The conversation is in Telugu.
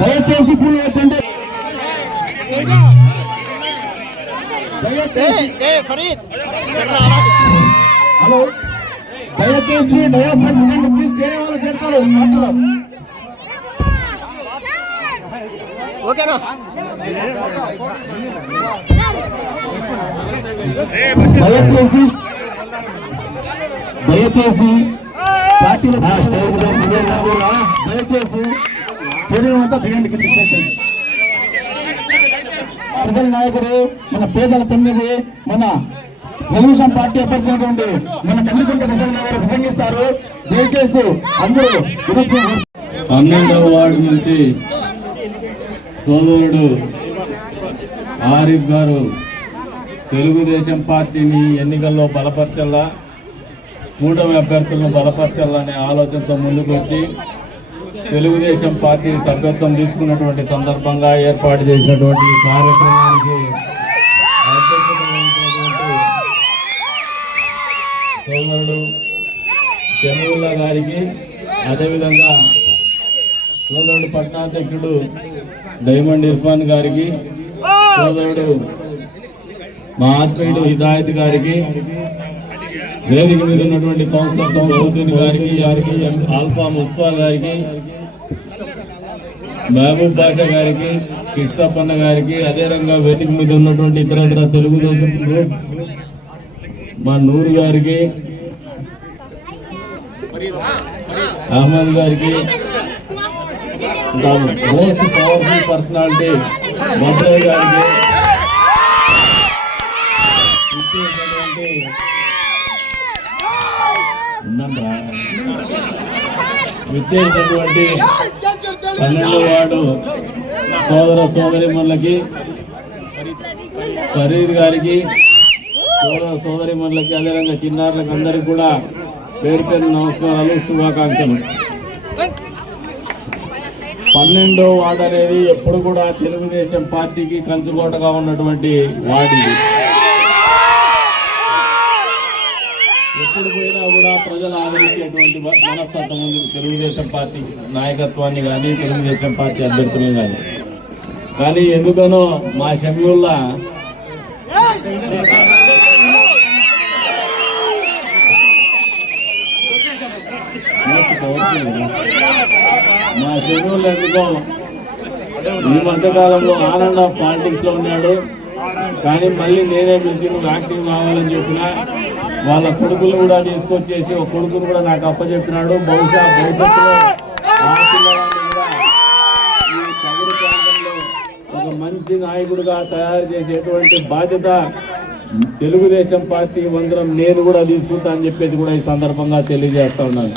దయచేసి పూలు వద్దండి. హలో, దయచేసి ప్లీజ్ చేరే వాళ్ళు చేస్తారు. ఓకేనా? దయచేసి పార్టీలో దయచేసి చర్యలంతా దిగండి. ప్రజల నాయకుడు, మన పేదల తొమ్మిది, మన తెలుగుదేశం పార్టీ అభ్యర్థి మన కన్నికుంట ప్రజల నాయకుడు ప్రసంగిస్తారు. దయచేసి అందరూ 12వ వార్డు నుంచి సోదరుడు ఆరిఫ్ గారు తెలుగుదేశం పార్టీని ఎన్నికల్లో బలపరచాలా, కూటమి అభ్యర్థులను బలపరచాలనే ఆలోచనతో ముందుకు వచ్చి తెలుగుదేశం పార్టీ సభ్యత్వం తీసుకున్నటువంటి సందర్భంగా ఏర్పాటు చేసినటువంటి ఈ కార్యక్రమానికి అధ్యక్షత వహించినటువంటి సోదరుడు షమీవుల్లా గారికి, అదేవిధంగా సోదరుడు పట్టణాధ్యక్షుడు డైమండ్ ఇర్ఫాన్ గారికి, సోదరుడు మా ఆత్మీయుడు హిదాయత్ గారికి, వేదిక మీద ఉన్నటువంటి కౌన్సిలర్ సౌదీన్ గారికి, ఆల్ఫా ముస్తఫా గారికి, మహబూబ్ బాషా గారికి, కిష్టప్పన్న గారికి, అదే రంగా వేదిక మీద ఉన్నటువంటి ఇతర తెలుగుదేశం గ్రూప్ మా నూరు గారికి, అహ్మద్ గారికి, మోస్ట్ పవర్ఫుల్ పర్సనాలిటీ మద్దతు గారికి, విచ్చేసినటువంటి 12వ వార్డు సోదర సోదరిమణులకి, ఫరీద్ గారికి, సోదర సోదరిమణులకి, అదేవిధంగా చిన్నారులకు అందరికీ కూడా పేరు పేరు నమస్కారాలు, శుభాకాంక్షలు. 12వ వార్డు అనేది ఎప్పుడు కూడా తెలుగుదేశం పార్టీకి కంచుకోటగా ఉన్నటువంటి వార్డు ఇది. ఎప్పుడు పోయినా కూడా ప్రజలు ఆదరించేటువంటి మనస్తత్వం ఉంది తెలుగుదేశం పార్టీ నాయకత్వాన్ని కానీ, తెలుగుదేశం పార్టీ అభ్యర్థులను కానీ ఎందుకనో మా షమీవుల్లా ఎందుకో ఈ మధ్యకాలంలో ఆనంద పాలిటిక్స్ లో ఉన్నాడు. కానీ మళ్ళీ నేనే పిలిచి నువ్వు యాక్టివ్ కావాలని చెప్పినా వాళ్ళ కొడుకులు కూడా తీసుకొచ్చేసి ఒక కొడుకును కూడా నాకు అప్పచెప్పినాడు. బహుశా భవిష్యత్తులో ఆ పిల్లవాడిని కూడా ఈ చదువు ప్రాంతంలో ఒక మంచి నాయకుడిగా తయారు చేసేటువంటి బాధ్యత తెలుగుదేశం పార్టీ వందరం నేను కూడా తీసుకుంటా అని చెప్పేసి కూడా ఈ సందర్భంగా తెలియజేస్తా ఉన్నాను.